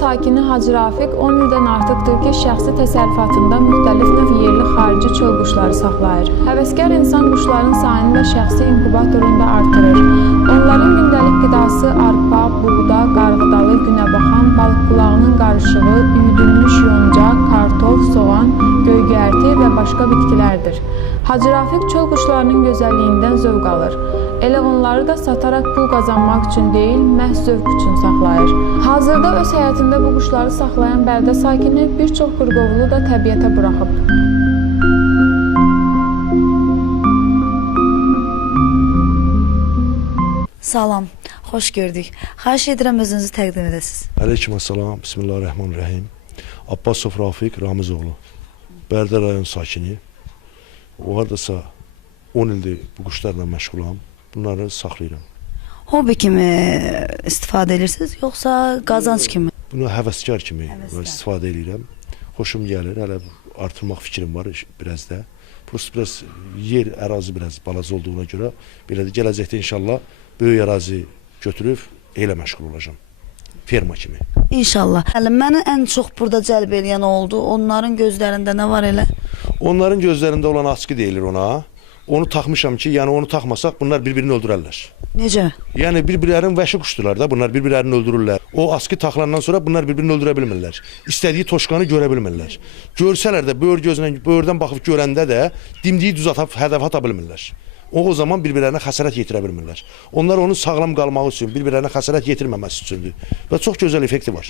sakini Hacı Rafiq 10 ildən artıqdır ki, şəxsi təsərrüfatında müxtəlif növ yerli xarici çöl quşları saxlayır. Həvəskar insan quşların sayını və şəxsi inkubatorunda artırır. Onların gündəlik qidası arpa, buğda, qarğıdalı, günəbaxan, balıq qulağının qarışığı, üyüdülmüş yonca, kartof, soğan, göygərti və başqa bitkilərdir. Hacı Rafiq çöl quşlarının gözəlliyindən zövq alır. Elə onları da sataraq pul qazanmaq üçün deyil, məhz zövq üçün saxlayır. Hazırda öz həyətində bu quşları saxlayan Bərdə sakini bir çox qırqovulu da təbiətə buraxıb. Salam, xoş gördük. Xahiş edirəm özünüzü təqdim edəsiniz. Aleykümselam, Bismillahirrahmanirrahim. Abbasov Rafiq Ramizoğlu. Bərdə rayon sakini. O hardasa 10 ildir bu quşlarla məşğulam. Bunları saxlayıram. Hobi kimi istifadə edirsiniz, yoxsa qazanc kimi? Bunu həvəskar kimi istifadə edirəm. Xoşum gəlir, hələ artırmaq fikrim var biraz da. Biraz yer, ərazi biraz balaca olduğuna görə, belə də gələcəkdə inşallah böyük ərazi götürüb elə məşğul olacağım. Ferma kimi. İnşallah. Hələ məni ən çox burada cəlb edən oldu. Onların gözlərində nə var elə? Onların gözlərində olan askı deyilir ona. Onu taxmışam ki, yəni onu taxmasaq bunlar bir-birini öldürərlər. Necə? Yəni bir-birlərinin vəhşi quşdular da, bunlar bir-birlərini öldürürlər. O askı taxılandan sonra bunlar bir-birini öldürə bilmirlər. İstədiyi toşqanı görə bilmirlər. Görsələr də böyürdən baxıb görəndə də dimdiyi düz atıb hədəf ata bilmirlər. O zaman bir-birlərinə xəsarət yetirə bilmirlər. Onlar onun sağlam qalması üçün, bir-birlərinə xəsarət yetirməməsi üçündür və çox gözəl effekti var.